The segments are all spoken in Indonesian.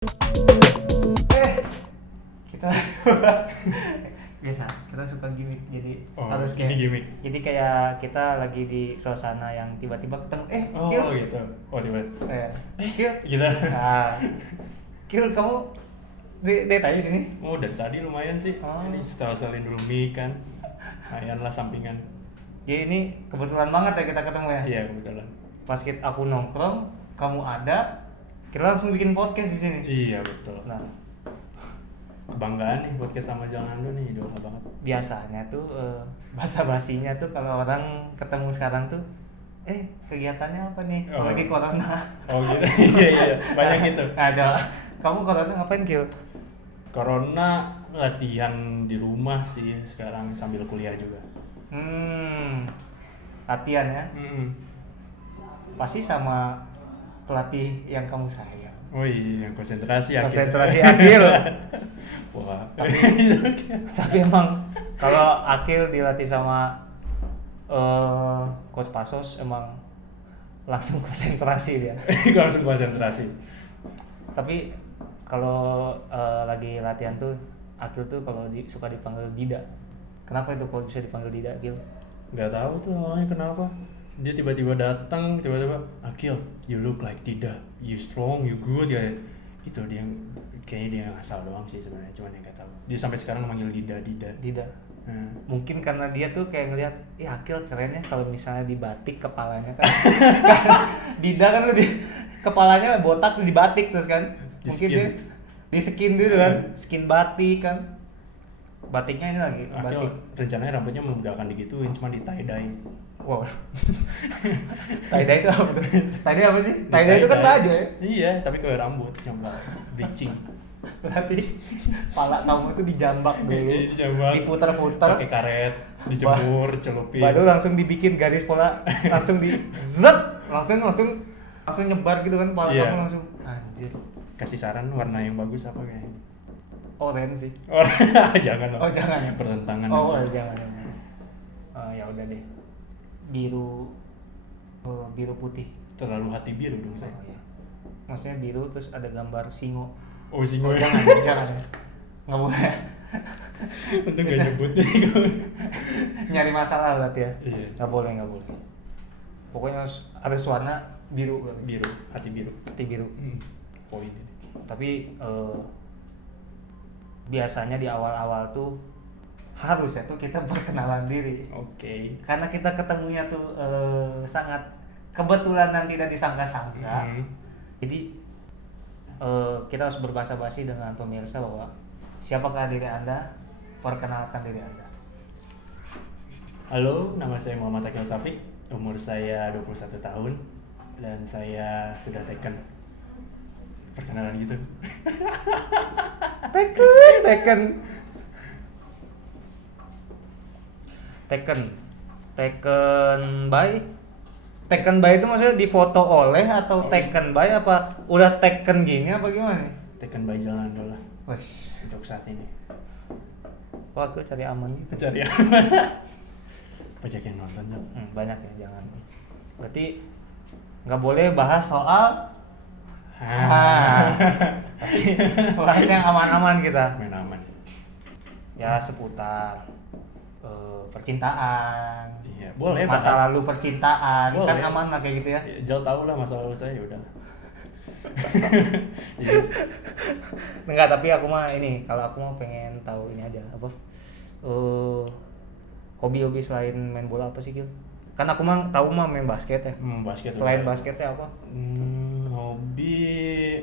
Kita biasa kita suka gimmick, jadi harus ini kayak gimmick. jadi kayak kita lagi di suasana yang tiba-tiba ketemu Kil. Gitu. Tiba-tiba. Kil. Kita. Nah, Kil, kamu dari tadi sini? Dari tadi lumayan sih. Ini setel-setelin dulu mic kan. Lumayan lah sampingan. Ya ini kebetulan banget ya kita ketemu ya. Iya, kebetulan. Pas aku nongkrong, kamu ada, kita langsung bikin podcast di sini. Iya, betul. Nah, kebanggaan nih podcast sama Jangan Ando nih, idola banget. biasanya tuh basa-basinya tuh kalau orang ketemu sekarang tuh kegiatannya apa nih? Lagi corona. Gitu. Iya. Banyak gitu. Ada. Kamu corona ngapain, Kil? Corona latihan di rumah sih sekarang sambil kuliah juga. Latihan ya? Pasti Pasti sama pelatih yang kamu sayang. Oh iya, yang konsentrasi Akil. Konsentrasi Akil. Wah. Tapi emang kalau Akil dilatih sama Coach Pasos emang langsung konsentrasi dia. Langsung konsentrasi. Tapi kalau lagi latihan tuh Akil tuh kalau suka dipanggil Dida. Kenapa itu kalau bisa dipanggil Dida, Akil? Nggak tahu tuh awalnya kenapa. Dia tiba-tiba datang, Akil, you look like Dida, you strong, you good ya. Gitu dia, kayaknya dia ngasal doang sih sebenarnya, cuman yang nggak tahu. Dia sampai sekarang manggil Dida. Mungkin karena dia tuh kayak ngelihat, Akil kerennya kalau misalnya dibatik kepalanya kan. Dida kan lebih kepalanya botak tuh dibatik terus kan. Mungkin dia di skin gitu kan, skin batik kan. Batiknya ini lagi Akil batik. rencananya rambutnya mau gak akan digituin, cuma di tie dye. Wow. Tie-dye itu apa tuh? Tie-dye apa sih? Tie-dye itu kan baju ya? Iya, tapi kayak rambut, nyambak, bleaching. Berarti pala kamu tuh dijambak dulu, Dijambak, diputar-putar, pakai karet, dijemur, celupin. baru langsung dibikin garis pola, langsung di zet, langsung nyebar gitu kan pala kamu langsung. Anjir. Kasih saran warna yang bagus apa kayaknya? Orange sih. Jangan dong. Jangan ya. Pertentangan. Jangan. Ya udah deh. Biru putih. Terlalu hati biru dong saya. Iya. Maksudnya biru terus ada gambar singo. Singo ya. Jangan. Nggak boleh. Untung gak nyebut nih. Nyari masalah berarti ya. Iya. Nggak boleh. Pokoknya harus warna biru. Hati biru. Poin ini. Tapi biasanya di awal-awal tuh harusnya tuh kita perkenalan diri. Oke. Karena kita ketemunya tuh sangat kebetulan dan tidak disangka-sangka. Jadi kita harus berbahasa-basi dengan pemirsa bahwa siapakah diri Anda? Perkenalkan diri Anda. Halo, nama saya Muhammad Akil Safik. Umur saya 21 tahun dan saya sudah taken. Perkenalan gitu. Taken by itu maksudnya difoto oleh atau taken by apa udah taken gini apa gimana nih? Taken by Jangan Ando lah Wes, untuk saat ini. aku cari aman gitu. Cari banyak yang nonton ya. Banyak ya, jangan. Berarti nggak boleh bahas soal tapi bahas yang aman-aman kita. Main aman. Ya seputar percintaan. Iya, boleh Masa bahas. lalu percintaan, Boleh. kan aman lah kayak gitu ya. Jauh tahu lah masa lalu saya udah. Enggak, tapi aku mah kalau aku mah pengen tahu ini aja apa hobi-hobi selain main bola apa sih, Gil? Kan aku mah tahu mah main basket ya. Basket. Selain basketnya apa? Hobi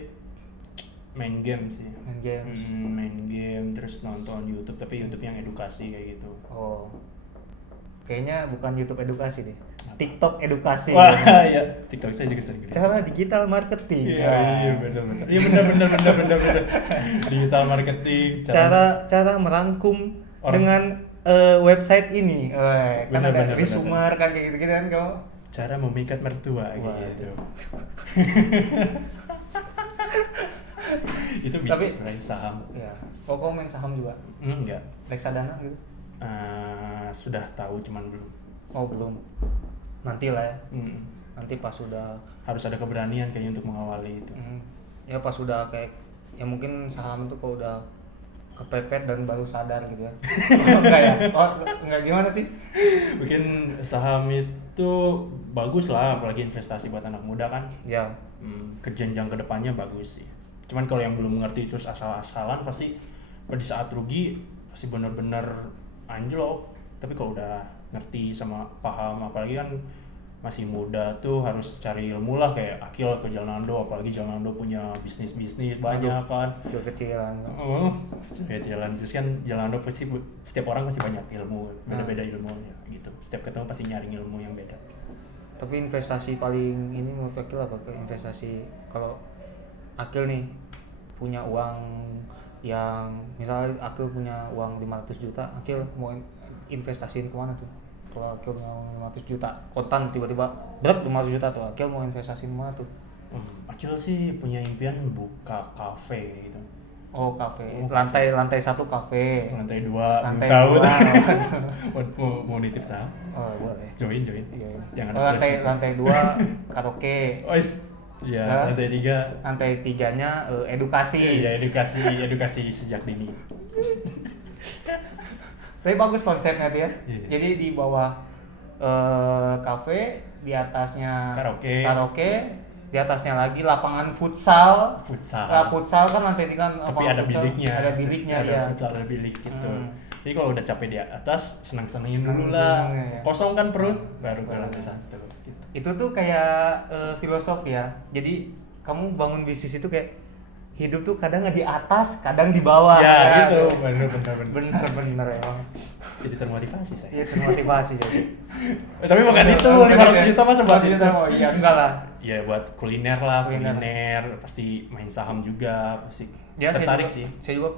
main game sih. Main games. Main game terus nonton YouTube, tapi YouTube yang edukasi kayak gitu. Kayaknya bukan YouTube edukasi deh. TikTok edukasi. Wah, iya. TikTok saya juga sering. Cara digital marketing. Iya, benar. Iya, benar. Digital marketing. Cara merangkum dengan website ini. Kan ada resumer kan kayak gitu-gitu kan kamu. Cara memikat mertua gitu. Itu bisnis main saham. Iya. Kamu main saham juga? Enggak. Reksadana gitu? Sudah tahu cuman belum. Belum. Nanti lah ya. Nanti pas sudah harus ada keberanian kayaknya untuk mengawali itu. Ya pas sudah kayak ya mungkin saham itu kalau udah kepepet dan baru sadar gitu ya. Oh, enggak ya? Oh, enggak gimana sih? Mungkin saham itu bagus lah, apalagi investasi buat anak muda kan. Ya. Ke jenjang kedepannya bagus sih. Cuman kalau yang belum mengerti terus asal-asalan pasti di saat rugi pasti benar-benar anjlok. Tapi kalau udah ngerti sama paham, apalagi kan masih muda tuh harus cari ilmu lah, kayak Akil ke Jalanando, apalagi Jalanando punya bisnis banyak kan. Kecil-kecilan. Kecilan terus kan Jalanando pasti setiap orang pasti banyak ilmu, beda-beda ilmunya gitu. Setiap ketemu pasti nyari ilmu yang beda. Tapi investasi paling ini menurut Akil apa? Investasi kalau Akil nih punya uang yang misalnya Akil punya uang 500 juta, Akil mau investasiin kemana tuh? Kalau Akil punya uang 500 juta kontan tiba-tiba berat 500 juta tuh, Akil mau investasiin kemana tuh? Akil sih punya impian buka kafe gitu. Oh, kafe. Lantai 1 kafe. Lantai 2 Lantai tahu. 2. mau nitip saham? Oh, boleh. Join. Iya. Yang Oh, ada plus. lantai 2 karaoke. Oh, iya, lantai 3. Lantai 3-nya edukasi. Iya, edukasi sejak dini. Tapi bagus konsepnya dia. Iya. Jadi di bawah kafe, di atasnya Karaoke. di atasnya lagi lapangan futsal. Futsal kan lantai 3 Tapi ada futsal, biliknya. Ada biliknya ada ya. futsal, ada bilik gitu. Jadi kalau udah capek di atas, senang-senangin Senang dulu lah. ya. Kosong kan perut, baru ke lantai 1 gitu. Itu tuh kayak filosofi ya. Jadi kamu bangun bisnis itu kayak hidup tuh kadang di atas, kadang di bawah. Ya, gitu. Bener. Emang. Jadi termotivasi saya. Iya, termotivasi jadi. Tapi bukan itu, 500 juta masa buat itu. Oh iya, enggak lah. Ya buat kuliner lah, Kuliner. kuliner, pasti main saham juga, pasti Ya, tertarik saya juga, sih. Saya juga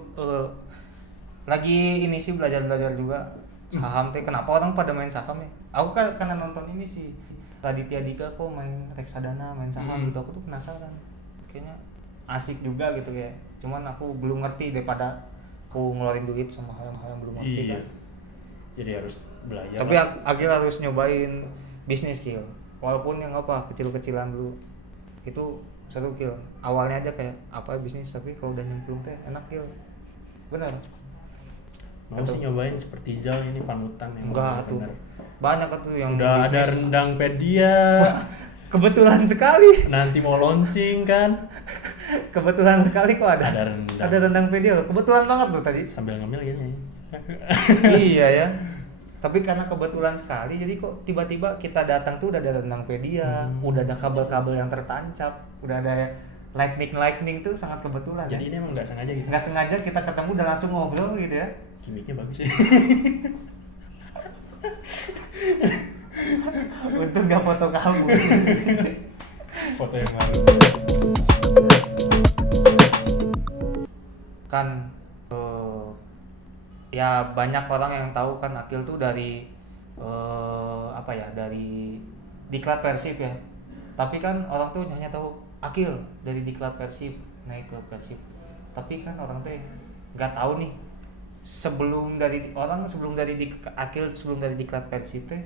lagi ini sih belajar juga saham teh. Kenapa orang pada main saham ya? Aku kan karena nonton ini sih. Raditya Dika kok main reksadana, main saham gitu. Aku tuh penasaran. Kayaknya asik juga gitu ya. Cuman aku belum ngerti daripada aku ngeluarin duit sama hal-hal yang belum ngerti Iya. kan. Jadi harus belajar. Tapi lah. Agil harus nyobain bisnis Kil. Walaupun yang apa kecil-kecilan dulu. Itu seru Kil. Awalnya aja kayak apa bisnis, tapi kalau udah nyemplung teh enak Kil. Benar. Mau sih nyobain seperti Zal ini panutan yang Enggak tuh. bener. Banyak tuh yang Udah ada bisnis. rendang pedia. Kebetulan sekali. Nanti mau launching kan. Kebetulan sekali kok ada. Ada rendang. Ada rendang video. Kebetulan banget tuh tadi. Sambil ngemil gitu ya. Iya ya. Tapi karena kebetulan sekali, jadi kok tiba-tiba kita datang tuh udah ada rendangpedia, udah ada kabel-kabel yang tertancap, udah ada lightning tuh sangat kebetulan. Jadi ya. ini emang nggak sengaja gitu. Nggak sengaja kita ketemu udah langsung ngobrol gitu ya. Gimiknya bagus ya. Untung nggak foto kamu. Foto yang malu. Kan ya banyak orang yang tahu kan Akil tuh dari apa ya, dari diklat Persib ya. Tapi kan orang tuh hanya tahu Akil dari diklat Persib naik ke Persib. Tapi kan orang tuh nggak tahu nih sebelum dari Akil sebelum dari diklat Persib teh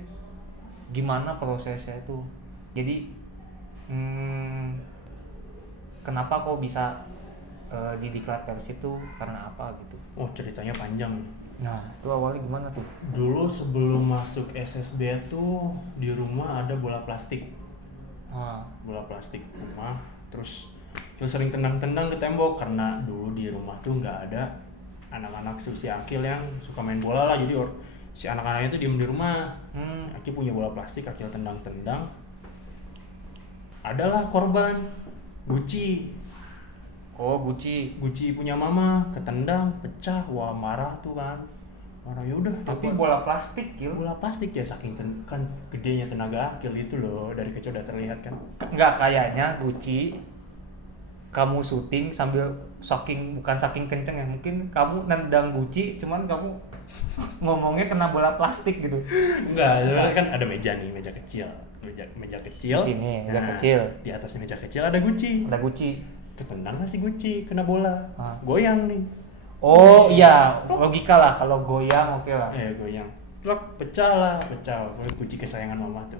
gimana prosesnya itu. Jadi kenapa kok bisa di diklat Persib tuh karena apa gitu. Oh, ceritanya panjang. Nah, itu awalnya gimana tuh? Dulu sebelum masuk SSB tuh di rumah ada bola plastik. Bola plastik rumah. Terus sering tendang-tendang ke tembok karena dulu di rumah tuh nggak ada anak-anak seusia Akil yang suka main bola lah. Jadi si anak-anaknya tuh diem di rumah. Akil punya bola plastik, Akil tendang-tendang. Adalah korban Gucci. Oh, Gucci punya mama, ketendang, pecah, wah marah tuh kan. Marah ya udah. Tapi bola plastik, Kil. Bola plastik ya, saking kan gedenya tenaga Akil itu loh, dari kecil udah terlihat kan. Enggak, kayaknya Gucci kamu syuting sambil bukan saking kenceng ya, mungkin kamu nendang Gucci cuman kamu ngomongnya kena bola plastik gitu. Enggak, sebenarnya kan ada meja nih, meja kecil. Meja kecil. Di sini, meja kecil. Di atas meja kecil ada Gucci. Ada Gucci. Ketendang lah si Gucci, kena bola. Ah. Goyang nih. Oh iya, logika lah kalau goyang oke lah. Goyang. Plok, pecah. Gucci kesayangan mama tuh.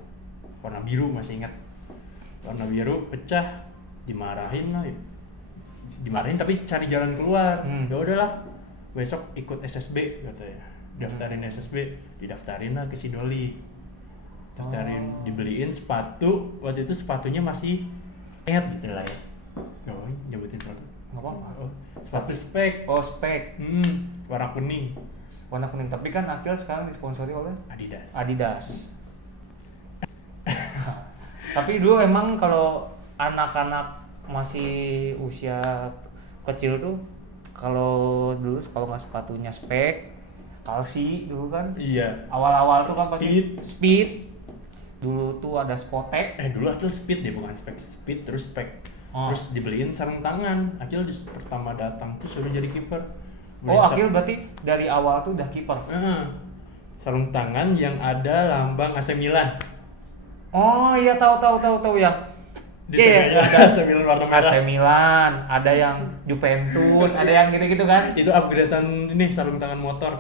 Warna biru masih ingat. Warna biru pecah, dimarahin lah ya. dimarahin tapi cari jalan keluar. Hmm. Ya udahlah, besok ikut SSB katanya, daftarin SSB, didaftarin lah ke si Doli, daftarin, dibeliin sepatu. Waktu itu sepatunya masih net gitu lah ya, nggak mau nyebutin produk. Nggak apa-apa. Oh, sepatu spek, Oh, spek warna kuning, warna kuning, tapi kan Akil sekarang disponsori oleh Adidas. Tapi dulu emang kalau anak-anak masih usia kecil tuh, kalau dulu kalau nggak sepatunya spek, kalsi dulu kan. Iya. Awal-awal tuh kan pasti speed. Dulu tuh ada spotek. Dulu Akil speed deh, bukan spek, speed terus spek. Oh. Terus dibeliin sarung tangan. Akil pertama datang tuh suruh jadi kiper. Oh, Akil berarti dari awal tuh udah kiper. Sarung tangan yang ada lambang AC Milan. Oh iya, tahu yang Di tengahnya ada AC Milan warna merah. AC Milan, ada yang Juventus, ada yang gitu-gitu kan. Itu upgradean ini sarung tangan motor.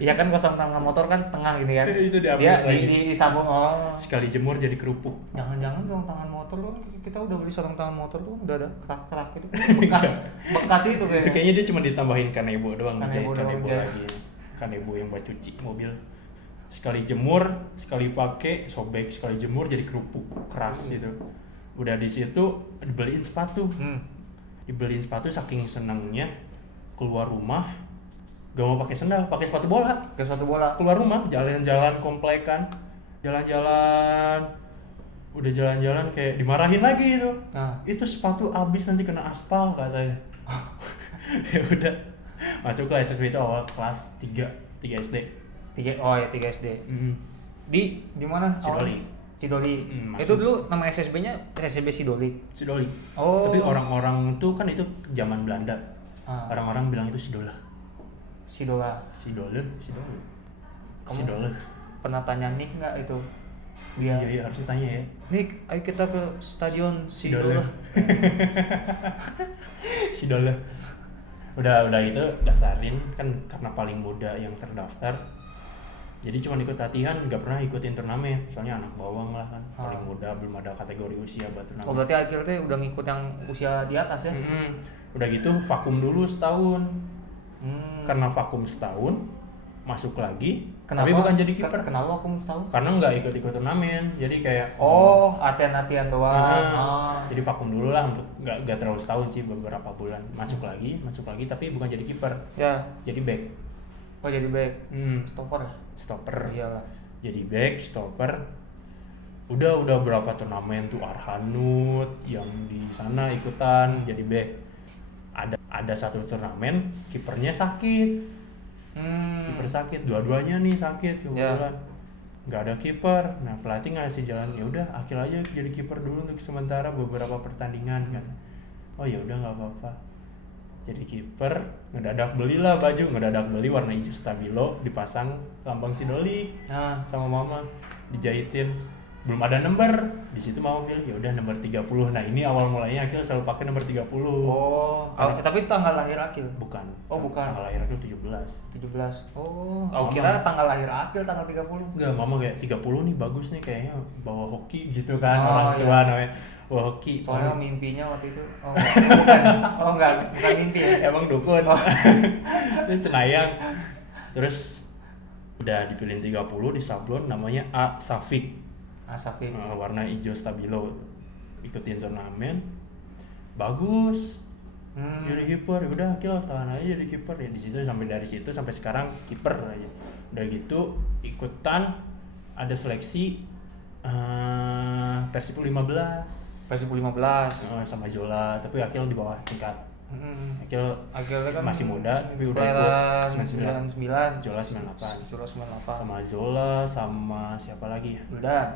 Iya kan, kalau sarung tangan motor kan setengah gitu kan. Itu Dia di-upgrade lagi. disambung. Oh. Sekali jemur jadi kerupuk. Jangan-jangan sarung tangan motor tuh, kita udah beli sarung tangan motor tuh udah ada kerak-kerak itu bekas itu Itu kayaknya. kayaknya dia cuma ditambahin kanebo doang, Kanebo dijahit doang, kanebo dijahit. lagi. Kanebo yang buat cuci mobil. Sekali jemur, sekali pakai sobek, sekali jemur jadi kerupuk keras gitu. Udah di situ dibeliin sepatu. Dibeliin sepatu saking senangnya, keluar rumah gak mau pakai sendal, pakai sepatu bola. Ke sepatu bola. Keluar rumah jalan-jalan komplekan, jalan-jalan, udah jalan-jalan kayak dimarahin lagi itu. Nah. Itu sepatu abis nanti kena aspal katanya. Ya udah, masuk ke SSB itu awal kelas 3 SD. 3 SD. Mm. Di mana? Sidoli. Sidoli. Masuk. Itu dulu nama SSB-nya SSB Sidoli. Sidoli. Oh. Tapi orang-orang tuh kan itu zaman Belanda. Ah. Orang-orang bilang itu Sidola. Sidola. Sidola. Kamu Sidola. pernah tanya Nick nggak itu? Iya, iya harus ditanya ya. Nick, ayo kita ke stadion Sidola. Sidola. Sidola. Udah itu daftarin kan karena paling muda yang terdaftar. Jadi cuma ikut latihan, nggak pernah ikutin turnamen. Soalnya anak bawang lah kan, paling muda, belum ada kategori usia buat turnamen. Oh, berarti akhirnya udah ngikut yang usia di atas ya? Udah gitu vakum dulu setahun. Hmm. Karena vakum setahun, masuk lagi. Kenapa? Tapi bukan jadi kiper. Kenapa aku tahu? Karena nggak ikut-ikut turnamen. Jadi kayak latihan-latihan doang. jadi vakum dulu lah untuk nggak terlalu setahun sih, beberapa bulan. Masuk lagi, tapi bukan jadi kiper. Ya. Jadi back. Oh, jadi back. Stopper ya? Stopper. Iyalah. Jadi back, stopper. Udah berapa turnamen tuh Arhanud yang di sana ikutan jadi back. Ada satu turnamen kipernya sakit. Kiper sakit, dua-duanya nih sakit kebetulan. Nggak ada kiper. Nah, pelatih ngasih jalan, ya udah Akil aja jadi kiper dulu untuk sementara beberapa pertandingan kan. Oh ya udah nggak apa-apa. Jadi kiper, ngedadak belilah baju, ngedadak beli warna hijau stabilo, dipasang lambang Sidoli sama mama, dijahitin. Belum ada nomor, di situ mama pilih ya udah nomor 30. Nah, ini awal mulanya Akil selalu pakai nomor 30. Tapi tanggal lahir Akil? Bukan. Oh, bukan. Tanggal lahir Akil 17. 17. Oh, Mama. kira tanggal lahir Akil tanggal 30. Enggak, mama kayak 30 nih bagus nih kayaknya bawa hoki gitu kan, Oh, orang tua iya. namanya. Bawa hoki. Soalnya mimpinya waktu itu. Oh, bukan. Bukan mimpi ya. Emang dukun. Saya cenayang. Terus udah dipilihin 30 di sablon namanya A Safik. Asafin. Warna hijau stabilo. Ikutin turnamen. Bagus. Jadi kiper, udah Akil tahan aja jadi kiper ya. Di situ sampai dari situ sampai sekarang kiper aja. Udah gitu ikutan ada seleksi Persib 15. Persib 15. Sama Zola, tapi Akil di bawah tingkat. Akhirnya kan masih muda tapi udah kelahiran ikut 99. Zola 98. Zola 98. Sama Zola sama siapa lagi ya? Wildan.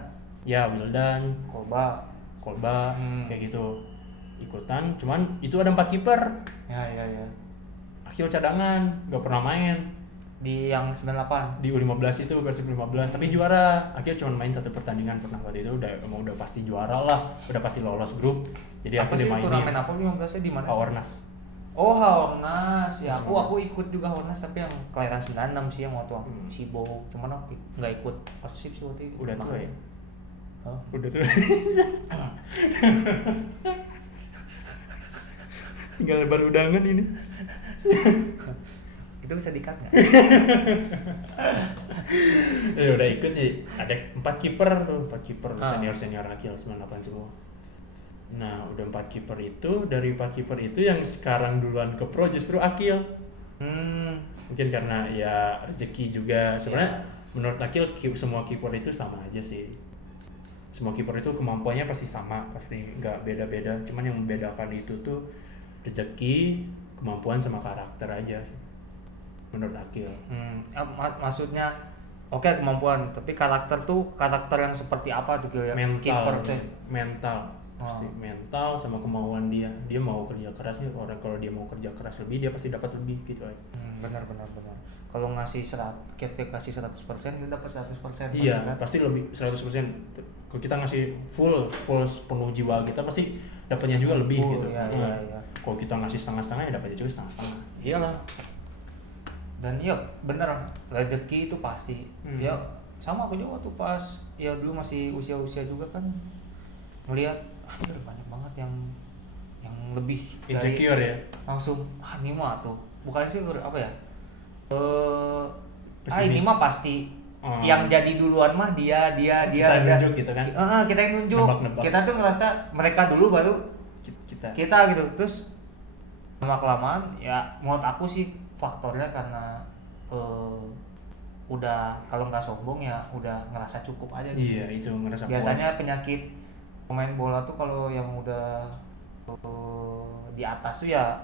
Ya Wildan, Kolba. kayak gitu. Ikutan, cuman itu ada 4 kiper. Ya. Akil cadangan, nggak pernah main. Di yang 98. Di U15 itu Persib 15 tapi juara. Akil cuma main satu pertandingan pernah waktu itu udah pasti juara lah, udah pasti lolos grup. Jadi Apa Akil sih dimainin. turnamen apa 15-nya di mana? Haornas. Oh, Haornas. Ya, aku ikut juga Haornas tapi yang kelahiran 96 sih yang waktu Sibo. Cuman aku nggak ikut Persib sih waktu itu. Udah tua ya? Hah? Udah tuh. Tinggal lebar udangan ini. Itu bisa di-cut nggak? Ya udah ikut ya, ada 4 kiper Ah. senior Akil 98 semua. Nah udah 4 kiper itu, dari 4 kiper itu yang sekarang duluan ke pro justru Akil. Mungkin karena ya rezeki juga sebenarnya. Menurut Akil semua kiper itu sama aja sih. Semua kiper itu kemampuannya pasti sama, pasti nggak beda-beda. Cuman yang membedakan itu tuh rezeki, kemampuan sama karakter aja sih. Menurut Akil. Maksudnya oke kemampuan, tapi karakter tuh karakter yang seperti apa tuh yang kiper tuh? Mental. Pasti mental sama kemauan dia mau kerja keras nih, orang kalau dia mau kerja keras lebih dia pasti dapat lebih gitu aja. Benar. Kalau ngasih kita kasih 100% kita dapat 100%. Iya kan? pasti lebih 100%. Kalau kita ngasih full penuh jiwa kita pasti dapatnya juga lebih Full, gitu. Iya. Kalau kita ngasih setengah-setengah ya dapatnya juga setengah-setengah. Iyalah. Dan iya bener, rezeki itu pasti. Ya sama aku juga tuh pas ya dulu masih usia juga kan ngelihat anjir banyak banget yang lebih Insecure ya. langsung ini mah tuh bukan sih apa ya Pesimis. ini mah pasti yang jadi duluan mah dia Kita ada nunjuk gitu kan. kita yang nunjuk. Nebak-nebak. Kita tuh ngerasa mereka dulu baru Kita gitu. Terus lama kelamaan ya menurut aku sih faktornya karena udah kalau nggak sombong ya udah ngerasa cukup aja gitu. iya itu ngerasa Biasanya puas. penyakit pemain bola tuh kalau yang udah di atas tuh ya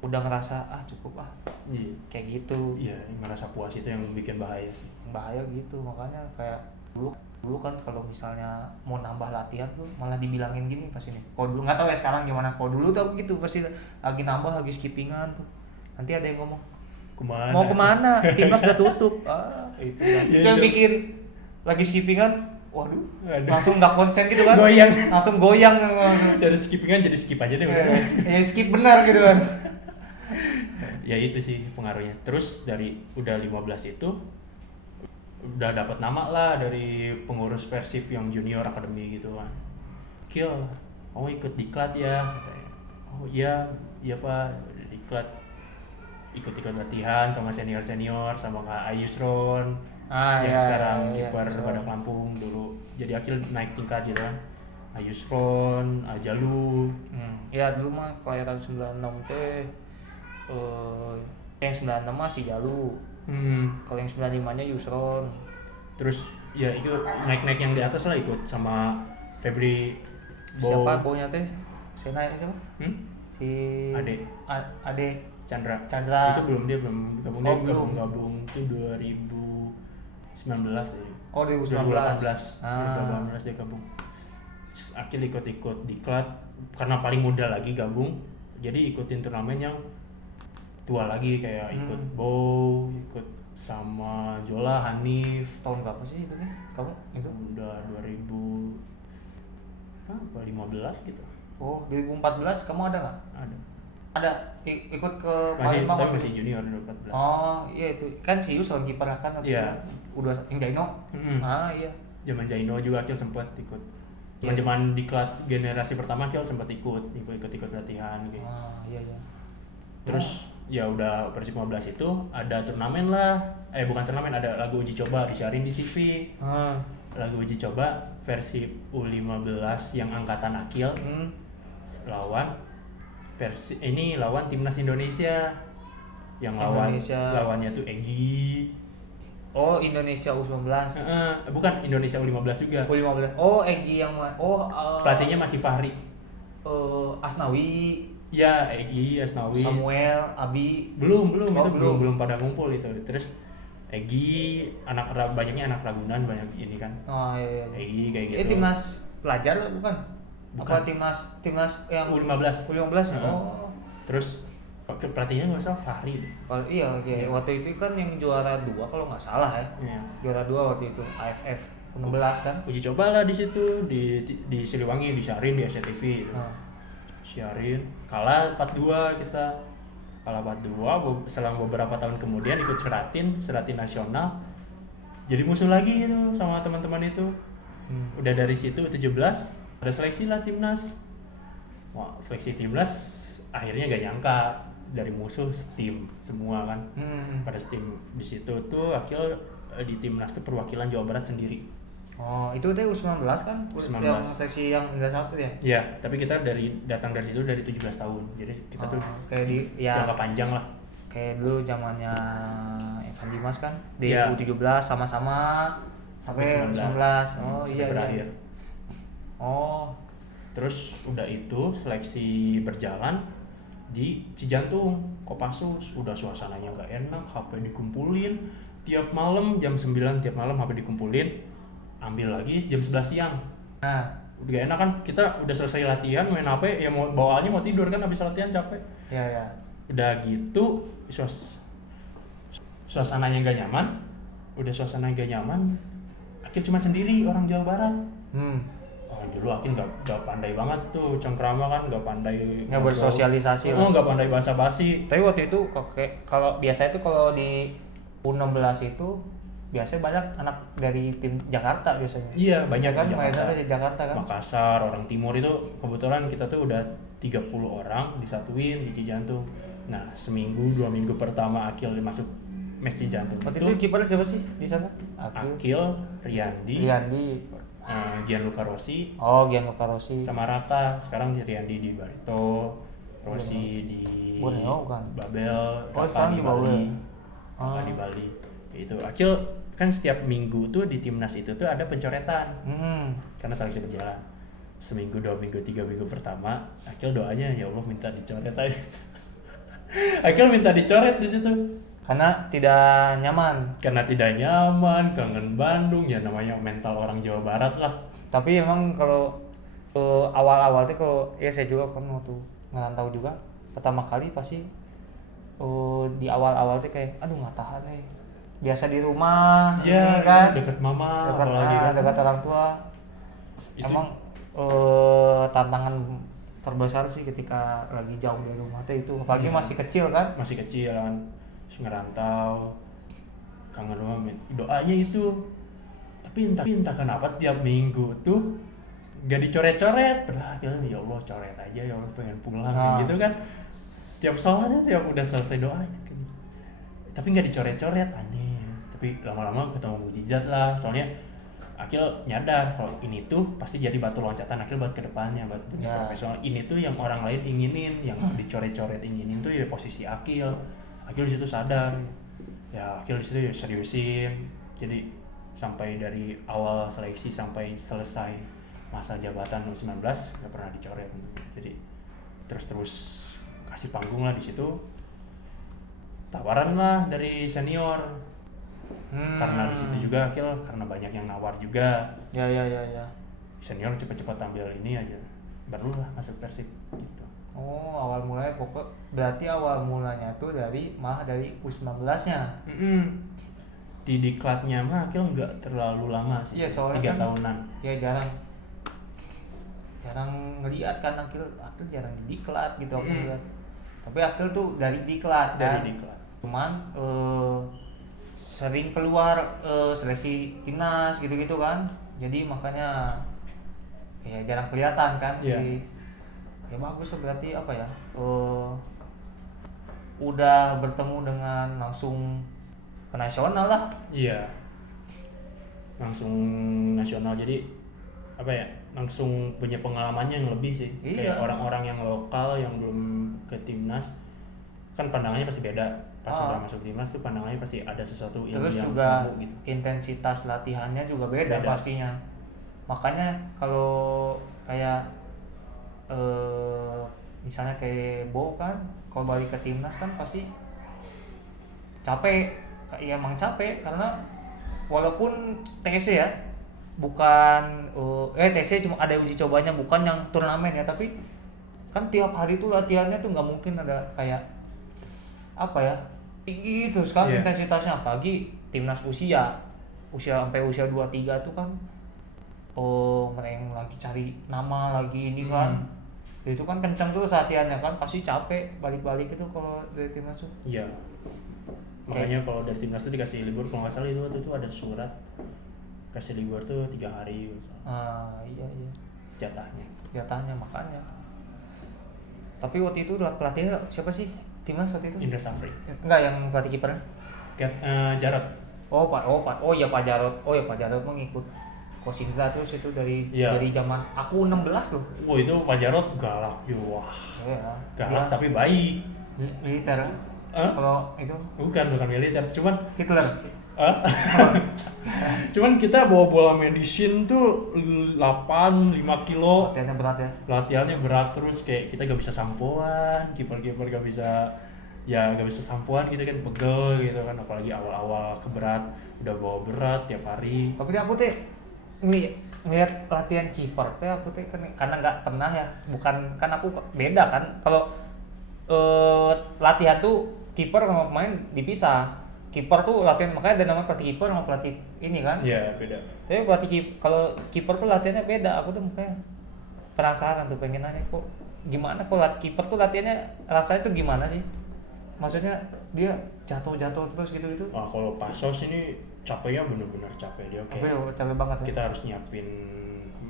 udah ngerasa cukup Iya. kayak gitu. Iya, ngerasa puas itu yang bikin bahaya sih. Bahaya gitu, makanya kayak dulu kan kalau misalnya mau nambah latihan tuh malah dibilangin gini pas ini. Kalau dulu nggak tahu ya sekarang gimana. Kalau dulu tuh aku gitu pasti lagi nambah lagi skippingan tuh. Nanti ada yang ngomong, Kemana? "Mau kemana? Timnas udah tutup." Itu kan. Iya, Itu yang itu. bikin lagi skippingan, waduh, Aduh. langsung nggak konsen gitu kan. Goyang. Langsung goyang langsung. Dari skippingan jadi skip aja deh udah. Ya skip benar gitu kan. Ya itu sih pengaruhnya. Terus dari udah 15 itu udah dapat nama lah dari pengurus Persib yang junior akademi gitu kan. Kil, kamu ikut diklat ya katanya. Oh iya Pak, diklat. Ikut-ikut latihan sama senior sama Kak Ayusron yang sekarang kiper Badak Lampung dulu. Jadi Akil naik tingkat gitu kan. Ayusron, Ajalu. Ya dulu mah kelahiran 96 teh yang 96 masih Jalu. Kalau yang 95-nya Yusron. Terus ya itu naik-naik yang di atas lah ikut sama Febri Siapa bawahnya teh? Sena siapa? Si Ade Chandra. Chandra. Itu dia belum gabung. Oh, Dia belum. gabung itu 2019 ya. Oh 2019. 2018 dia gabung. Terus Akil ikut-ikut diklat karena paling muda lagi gabung. Jadi ikutin turnamen yang tua lagi kayak ikut Bow, ikut sama Jola, Hanif. Tahun berapa sih itu teh? Kamu itu? Udah 2015 gitu. Oh 2014 kamu ada nggak? Ada ikut ke Masih Palembang tapi waktu masih itu? junior 2014. Oh iya itu kan si Yusron kiper kan waktu Iya. itu udah yang Jaino. Iya. Zaman Jaino juga Akil sempat ikut. Iya. Zaman diklat generasi pertama Akil sempat ikut latihan gitu. Iya. Terus ya udah Persib 15 itu ada turnamen lah. Bukan turnamen, ada lagu uji coba disiarin di TV. Lagu uji coba versi U15 yang angkatan Akil lawan timnas Indonesia yang lawannya tuh Egy. Oh Indonesia U19. Bukan Indonesia U15 juga. U15. Oh Egy yang Pelatihnya masih Fahri. Asnawi. Ya Egy, Asnawi. Samuel, Abi. Belum itu belum. belum pada ngumpul itu. Terus Egy banyaknya anak Ragunan banyak ini kan. Oh iya. Egy kayak gitu. Timnas pelajar bukan? Apa timnas yang U15 ya? Oh. Terus pelatihnya nggak salah Fahri deh. Iya. Waktu itu kan yang juara 2 kalau nggak salah ya. Iya. Juara 2 waktu itu AFF 16 kan. Uji coba lah di situ di Siliwangi disiarin di SCTV gitu. Siarin kalah 4-2 kita. Kalah 4-2 selang beberapa tahun kemudian ikut Seratin nasional. Jadi musuh lagi itu sama teman-teman itu. Udah dari situ 17 ada seleksi lah timnas. Wah, seleksi timnas akhirnya gak nyangka dari musuh steam semua kan. Pada steam di situ tuh Akil di timnas tuh perwakilan Jawa Barat sendiri. Oh, itu teh U19 kan? U19. Yang seksi yang Indra Sapri ya? Iya, tapi kita datang dari situ dari 17 tahun. Jadi kita tuh kayak di ya jangka panjang lah. kayak dulu zamannya Evan Dimas kan di Iya. U17 sama-sama sampai 19. Oh Sampai iya berakhir. iya. Oh, Terus udah itu seleksi berjalan di Cijantung, Kopassus. Udah suasananya gak enak, HP dikumpulin tiap malam jam 9 tiap malam HP dikumpulin. Ambil lagi jam 11 siang. nah, Udah gak enak kan, kita udah selesai latihan main HP ya mau bawaannya mau tidur kan habis latihan capek. ya ya. Udah gitu suasananya gak nyaman. Udah suasananya gak nyaman, Akil cuma sendiri orang Jawa Barat. Dulu Akil gak pandai banget tuh cengkrama kan, gak pandai Nggak bersosialisasi lah. gak pandai basa-basi. Tapi waktu itu kalau biasanya itu kalau di U16 itu biasanya banyak anak dari tim Jakarta biasanya. Iya, banyak kan di mainnya Jakarta. di Jakarta kan. Makassar, orang timur itu kebetulan kita tuh udah 30 orang disatuin di Cijantung. Nah, seminggu 2 minggu pertama Akil masuk mes Cijantung Waktu itu kiper siapa sih di sana? Akil, Riyandi, Gianluca Rossi, Oh, Gianluca Rossi. sama Rata. Sekarang Riyandi di Barito, Rossi di Borneo kan? Babel, Oh, Kakak sekarang di di Bali. Babel. Kakak di Bali. Itu Akil kan setiap minggu tuh di timnas itu tuh ada pencoretan. Karena seleksi berjalan. Seminggu, 2 minggu, 3 minggu pertama, Akil doanya ya Allah minta dicoret aja. Akil minta dicoret di situ. Karena tidak nyaman. Karena tidak nyaman, kangen Bandung, ya namanya mental orang Jawa Barat lah. Tapi emang kalau awal-awal tuh kalau ya saya juga kan waktu ngerantau juga pertama kali pasti di awal-awal tuh kayak aduh nggak tahan nih. Biasa di rumah, Ya, ini kan dekat mama, dekat apalagi kan. dekat orang tua. Itu- Emang tantangan terbesar sih ketika lagi jauh dari rumah tuh itu, apalagi Iya. masih kecil kan. Masih kecil kan, terus ngerantau, kangen rumah, doanya itu. Tapi entah kenapa tiap minggu tuh gak dicoret-coret. Padahal kita ya Allah coret aja, ya Allah pengen pulang kayak gitu kan. Tiap sholatnya tiap udah selesai doa kan. Tapi gak dicoret-coret, aneh. Tapi lama-lama ketemu mujizat lah. Soalnya Akil nyadar kalau ini tuh pasti jadi batu loncatan Akil buat kedepannya, buat dunia Ya. profesional. Ini tuh yang orang lain inginin, yang dicoret-coret inginin tuh ya posisi Akil. Akil di situ sadar. Ya Akil di situ ya seriusin. Jadi sampai dari awal seleksi sampai selesai masa jabatan U19 gak pernah dicoret. Jadi terus kasih panggung lah di situ. Tawaran lah dari senior. Karena di situ juga Akil karena banyak yang nawar juga. Ya. Senior cepat-cepat ambil ini aja. Barulah masuk Persib gitu. Oh, awal mulanya berarti awal mulanya tuh malah dari U19-nya. Di diklatnya mah Akil nggak terlalu lama sih. Iya, soalnya 3 kan tahunan. ya jarang ngeliat kan Akil jarang di diklat gitu aku lihat. Tapi Akil tuh dari diklat kan. Dari diklat. Cuman sering keluar seleksi timnas gitu-gitu kan. Jadi makanya ya jarang kelihatan kan. Iya. Ya bagus berarti apa ya? Udah bertemu dengan langsung ke nasional lah. Iya. Langsung nasional, jadi apa ya? Langsung punya pengalamannya yang lebih sih. Iya. Kayak orang-orang yang lokal yang belum ke timnas kan pandangannya pasti beda. Pas udah masuk timnas tuh pandangannya pasti ada sesuatu ilmu Terus yang juga baru gitu. intensitas latihannya juga beda Beda. pastinya. Makanya kalau kayak misalnya kayak Bo kan kalau balik ke timnas kan pasti capek. Ya emang capek karena walaupun TC ya bukan TC cuma ada uji cobanya, bukan yang turnamen ya, tapi kan tiap hari tuh latihannya tuh nggak mungkin ada kayak apa ya tinggi terus kan. Iya. Intensitasnya apalagi timnas usia sampai usia 23 tuh kan mereka lagi cari nama lagi ini kan. Itu kan kencang terus latihannya kan, pasti capek balik-balik itu kalau dari timnas tuh. Iya. Makanya kalau dari timnas tuh dikasih libur, kalau nggak salah itu waktu itu ada surat kasih libur tuh 3 hari Iya jatahnya. jatahnya makanya. Tapi waktu itu pelatihnya siapa sih timnas waktu itu? Indra Safri. Enggak, yang pelatih kipernya. Jarod. Oh iya Pak Jarod. Oh ya Pak Jarod mah ngikut Coach Indra terus itu dari Iya. zaman aku 16 loh. Oh itu Pak Jarod galak, wah Iya. galak Dia tapi baik. militer. Hah? Kalau itu Bukan militer, cuman Hitler. Hah? Cuman kita bawa bola medicine tuh 5 kilo. Latihannya berat ya. Latihannya berat terus, kayak kita gak bisa sampoan, kiper-kiper gak bisa sampoan gitu kan, pegel gitu kan, apalagi awal-awal keberat, udah bawa berat tiap hari. Tapi aku teh ngeliat latihan kiper teh aku teh karena nggak pernah ya, bukan kan aku beda kan kalau latihan tuh kiper sama pemain dipisah. Kiper tuh latihan, makanya ada nama pelatih kiper sama pelatih ini kan. Iya, beda. Tapi pelatih kalau kiper tuh latihannya beda. Aku tuh makanya penasaran tuh, pengen nanya kok gimana kok kiper tuh latihannya rasanya tuh gimana sih? Maksudnya dia jatuh terus gitu-gitu. Nah, kalau Pasos ini capeknya bener-bener capek dia, Tapi kayak capek banget ya. kita harus nyiapin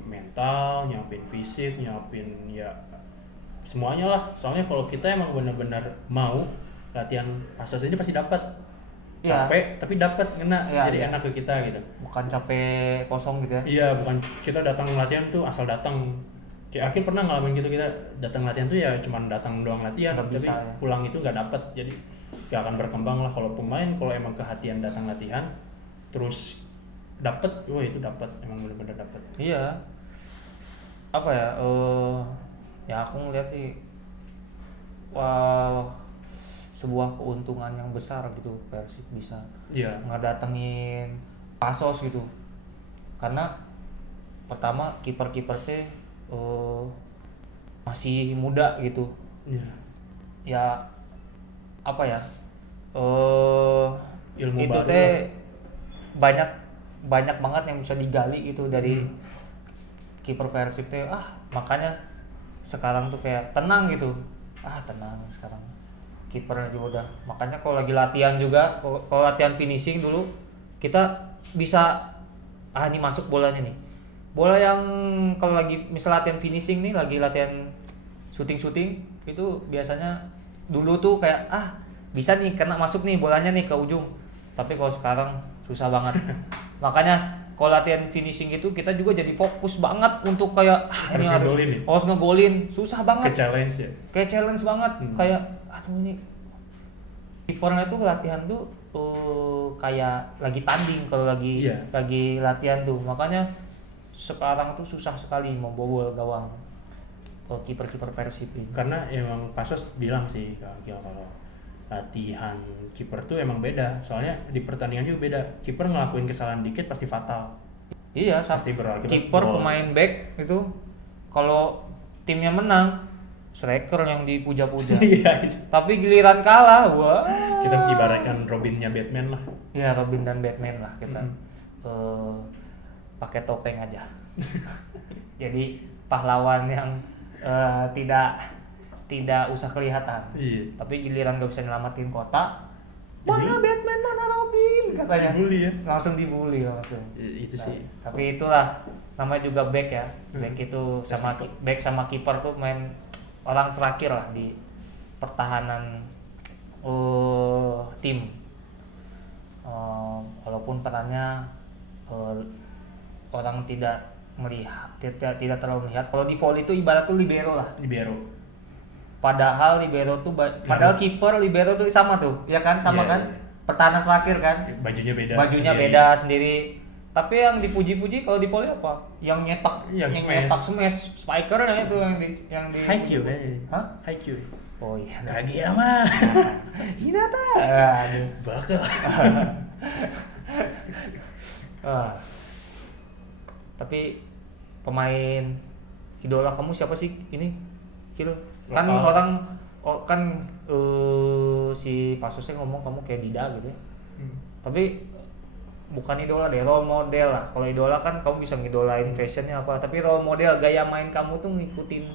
mental, nyiapin fisik, nyiapin ya semuanya lah. Soalnya kalau kita emang bener-bener mau latihan Pasos ini pasti dapat. Iya. Capek tapi dapat ngena, Iya, jadi iya. enak ke kita gitu. Bukan capek kosong gitu ya. Iya, bukan kita datang latihan tuh asal datang. Kayak akhir pernah ngalamin gitu, kita datang latihan tuh ya cuman datang doang latihan, Nggak tapi bisa, ya. pulang itu nggak dapet, jadi nggak akan berkembang lah. Kalau pemain kalau emang kehatian datang latihan terus dapet, wah itu dapet, emang bener-bener dapet. Iya. Apa ya? Ya aku ngeliat sih, wah, sebuah keuntungan yang besar gitu Persib bisa Iya. ngedatengin Pasos gitu. Karena pertama kiper-kiper teh masih muda gitu. Iya. Ya apa ya? Ilmu itu baru teh lah. banyak banget yang bisa digali gitu dari kiper Persib teh. Makanya sekarang tuh kayak tenang gitu. Tenang sekarang. Kipernya juga udah. Makanya kalau lagi latihan juga, kalau latihan finishing dulu kita bisa ini masuk bolanya nih. Bola yang kalau lagi misal latihan finishing nih, lagi latihan syuting itu biasanya dulu tuh kayak bisa nih kena masuk nih bolanya nih ke ujung. Tapi kalau sekarang susah banget. Makanya kalau latihan finishing itu kita juga jadi fokus banget untuk kayak ini harus ngegolin. Susah banget. Ke challenge ya. Kayak challenge banget. Kayak ini kipernya tuh latihan tuh kayak lagi tanding kalau lagi latihan tuh. Makanya sekarang tuh susah sekali membobol gawang kiper-kiper Persib ini. Karena emang Pasos bilang sih kalau latihan kiper tuh emang beda. Soalnya di pertandingan juga beda. Kiper ngelakuin kesalahan dikit pasti fatal. Iya, pasti berakibat kiper gol. pemain back itu kalau timnya menang striker yang dipuja-puja. Iya. Tapi giliran kalah, wah. Kita ibaratkan Robinnya Batman lah. Iya, Robin dan Batman lah kita. Pakai topeng aja. Jadi pahlawan yang tidak usah kelihatan. Iya. Tapi giliran gak bisa nyelamatin kota, mana Batman, mana Robin katanya. Dibully ya. Langsung dibully langsung. Itu sih. Tapi itulah namanya juga back ya. Back itu back sama kiper tuh main orang terakhir lah di pertahanan tim. Walaupun perannya orang tidak melihat, tidak terlalu melihat. Kalau di volley itu ibarat tuh libero lah. Libero. Padahal libero tuh padahal kiper libero tuh sama tuh, ya kan? Sama kan? Pertahanan terakhir kan? Bajunya beda sendiri. Tapi yang dipuji-puji kalau di volley apa? Yang nyetak, nyetak smash, spikernya itu yang di Haikyuu. Hah? Haikyuu. Oh iya. Kageyama. Hinata. Bakal. Tapi pemain idola kamu siapa sih ini? Kil. Kan orang si Pasosnya ngomong kamu kayak Dida gitu ya. Tapi bukan idola deh, role model lah. Kalau idola kan kamu bisa ngidolain fashionnya apa, tapi role model gaya main kamu tuh ngikutin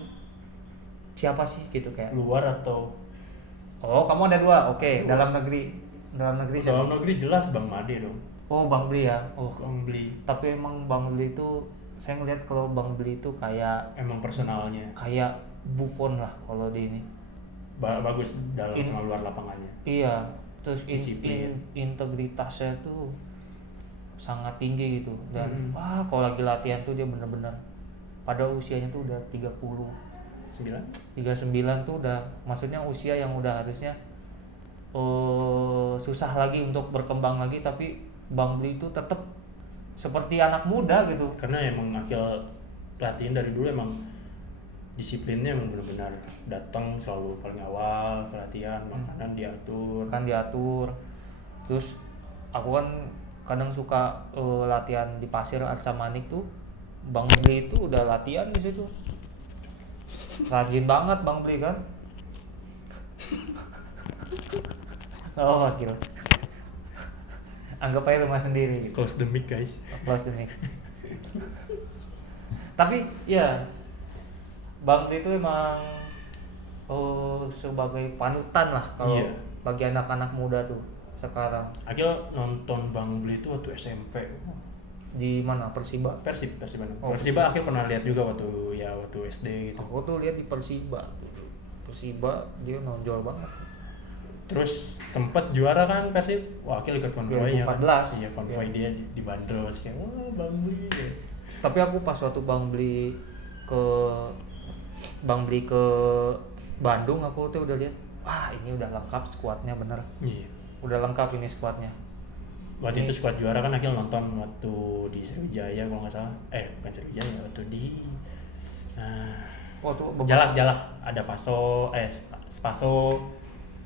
siapa sih gitu kayak? Luar atau? Oh, kamu ada dua. Oke, dalam negeri siapa? Dalam negeri jelas Bang Made dong. Oh, Bang Bli ya. Oh, Bang Bli. Tapi emang Bang Bli itu saya ngeliat kalau Bang Bli itu kayak emang personalnya. Kayak Buffon lah kalau di ini. Bagus dalam sama luar lapangannya. Iya, terus Disiplin. integritasnya tuh sangat tinggi gitu. Dan kalau lagi latihan tuh dia bener-bener pada usianya tuh udah 39 tuh udah, maksudnya usia yang udah harusnya susah lagi untuk berkembang lagi, tapi Bang Bli itu tetap seperti anak muda gitu. Karena emang Akil pelatihan dari dulu emang disiplinnya emang benar-benar datang selalu paling awal pelatihan, makanan diatur. Terus aku kan kadang suka latihan di pasir Arca Manik tuh, Bang Bli itu udah latihan di situ. Rajin banget Bang Bli kan. Oh, Akil. Anggap aja rumah sendiri gitu. Close the mic guys. Close the mic. Tapi ya Bang Bli itu emang sebagai panutan lah kalau Iya. bagi anak-anak muda tuh sekarang. Akil nonton Bang Bli itu waktu SMP. Di mana? Persiba? Persib Bandung. Oh, Persiba Persiba. Akil pernah lihat juga waktu SD gitu. Aku tuh lihat di Persiba dia nonjol banget. Terus sempet juara kan Persib. Wah, Akil ikut konvoynya. 2014. Iya, konvoy dia dibanderol kayak wah Bang Bli. Tapi aku pas waktu Bang Bli ke Bandung, aku tuh udah lihat, wah ini udah lengkap skuadnya bener. Iya. Udah lengkap ini skuadnya. Waktu itu skuad juara kan Akil nonton waktu di Sriwijaya kalau nggak salah. Bukan Sriwijaya, waktu di Oh tuh Jalak ada Spaso,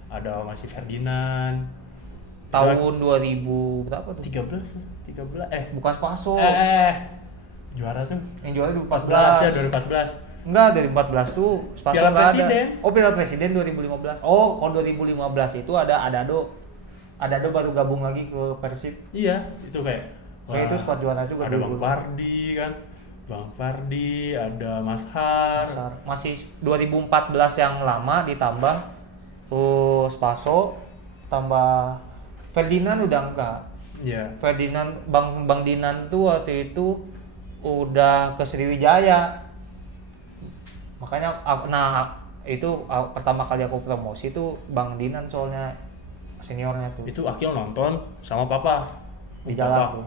ada masih Ferdinand. tahun 2000 berapa tuh? 13 Bukan Spaso. Juara tuh. Yang juara 2014 ya, 2014. Enggak, dari 14 tuh Spaso Piala enggak ada. Presiden. Oh, Piala Presiden 2015. Oh, kalau 2015 itu ada Adado baru gabung lagi ke Persib. Iya, itu kayak Kayak itu skuad juara juga ada dulu. Bang Fardi kan. Bang Fardi, ada Mas Har. Masih 2014 yang lama ditambah Spaso tambah Ferdinand udah enggak. Iya. Ferdinand Bang Dinan tuh waktu itu udah ke Sriwijaya. Makanya itu pertama kali aku promosi tuh Bang Dinan soalnya seniornya tuh. Itu Akil nonton sama Papa Di jalan Papa. tuh.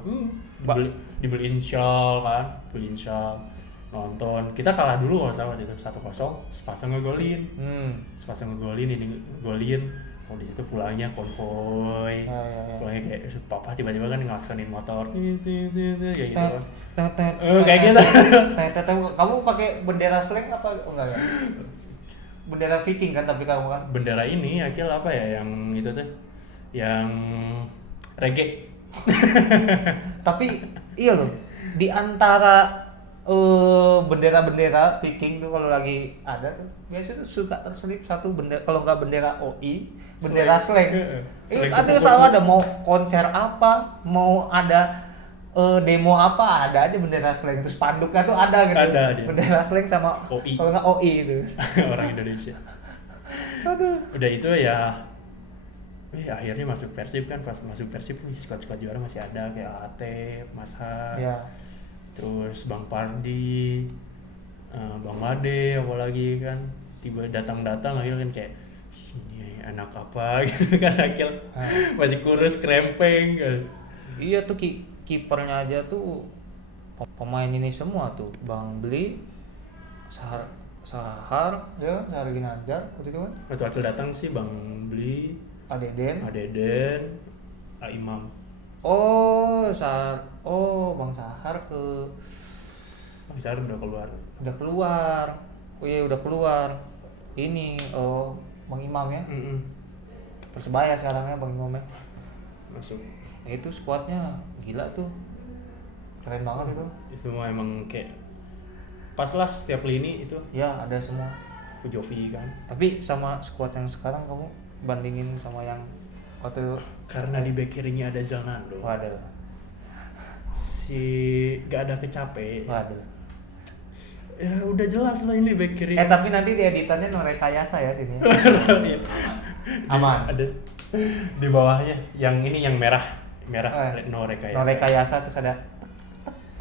Dibeliin shawl kan, beliin shawl, nonton. Kita kalah dulu kalau salah itu 1-0, sepasang ngegolin. Sepasang ngegolin, ini golin. Oh, di situ pulangnya konvoy. Ya. Pulangnya kayak Papa tiba-tiba kan ngelaksonin motor. Kayak gitu. Tet. Kayak gitu. Kamu pakai bendera slang apa enggak ya? Bendera Viking kan tapi kamu kan. Bendera ini Akil apa ya yang itu tuh? Yang reggae. Tapi iya loh, di antara bendera-bendera Viking tuh kalau lagi ada tuh biasanya tuh suka terselip satu bendera, kalau nggak bendera OI, bendera slang. Itu selalu ada, mau konser apa, mau ada demo apa, ada aja bendera slang, terus spanduknya tuh ada gitu. Ada dia. Bendera slang sama OI. kalau nggak OI itu. Orang Indonesia. Aduh. Udah itu ya. Akhirnya masuk Persib kan, pas masuk Persib skuad-skuad juara masih ada kayak Atep, Mas Har, Ya. terus Bang Pardi, Bang Made, apalagi kan tiba datang akhirnya kan kayak ini anak apa gitu kan Akil masih kurus krempeng kan. Iya tuh kipernya aja tuh pemain ini semua tuh, Bang Bli, Sahar ya, Sahar Ginanjar waktu itu kan. Waktu Akil datang sih Bang Bli, Adeden. Imam. Bang Sahar Bang Sahar udah keluar. Oh iya udah keluar. Ini Bang Imam ya. Persebaya sekarang ya Bang Imam ya. Masuk. Itu skuadnya gila tuh. Keren banget itu. Itu semua emang kayak pas lah setiap lini itu. Ya, ada semua. Fujovi kan. Tapi sama skuad yang sekarang kamu bandingin sama yang waktu Karena di back kirinya ada Zalnando. waduh. Gak ada kecape. Waduh. Ya udah jelas lah ini back kiri. Tapi nanti di editannya Norekayasa ya sini. Aman. Ada di bawahnya yang ini yang merah Norekayasa terus ada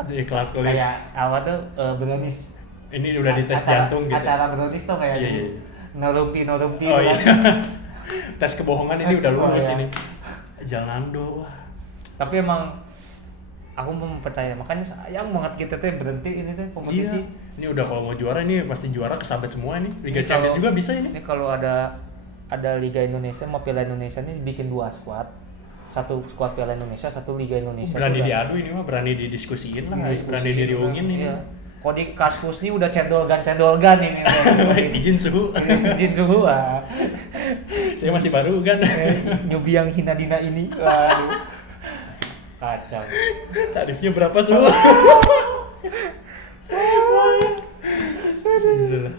Di klub kayak apa tuh Beganis Ini udah dites jantung gitu. Acara brownies tuh kayak Iya, gitu. iya. Norupi Oh iya. Tes kebohongan ini udah lulus Oh, iya. ini. Jalando. Wah. Tapi emang aku percaya, makanya sayang banget kita tuh berhenti ini tuh kompetisi. Iya. Ini udah kalau mau juara ini pasti juara kesabet semua nih. Liga Ini Champions kalau- juga bisa ini. Ini kalau ada Liga Indonesia mau Piala Indonesia ini bikin 2 squad. Satu squad Piala Indonesia, satu Liga Indonesia. Berani Udah- diadu ini mah, berani didiskusiin lah, Diskusi berani gitu diriungin kan. ini. Iya. Kok di Kaskus ini udah cendol-gan ini. Izin suhu. Izin suhu ah. Saya masih baru kan. Nyobi yang hina dina ini. Waduh. Kacau. Tarifnya berapa suhu? Gila lah.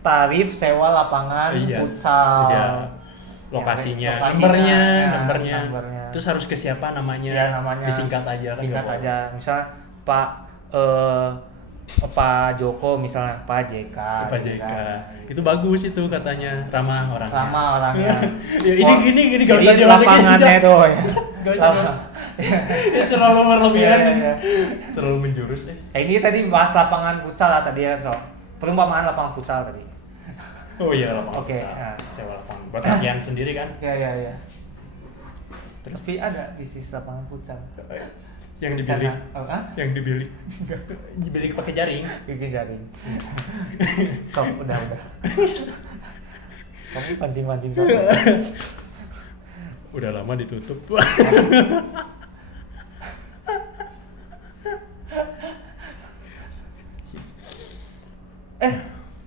Tarif sewa lapangan Iya. futsal. Iya. Lokasinya, Lokasinya, nomornya. nomornya. Terus harus ke siapa namanya? Ya namanya. Disingkat aja kan. Singkat nggak aja. Misal Pak Joko misalnya Pak JK. apa-apa. Pak gitu JK. kan. Itu bagus itu katanya, ramah orangnya. Ramah orangnya. Ya, ini gini gak usah Jadi dimasukin lapangannya aja. doh ya. Gak usah. Ini terlalu berlebihan. Iya, iya. Terlalu menjurus Ini tadi bahas lapangan futsal lah tadi kan, so. Perumpamaan lapangan futsal tadi. Oh iya, lapangan Oke, futsal. ya. Sewa lapangan buat latihan sendiri kan. Ya. Tapi ada bisnis lapangan futsal. Yang dibilik. Oh, ah? Yang dibilik. Dibilik pakai jaring. Bikin jaring. Stop, udah. Kamu pancing-pancing siapa? Udah lama ditutup.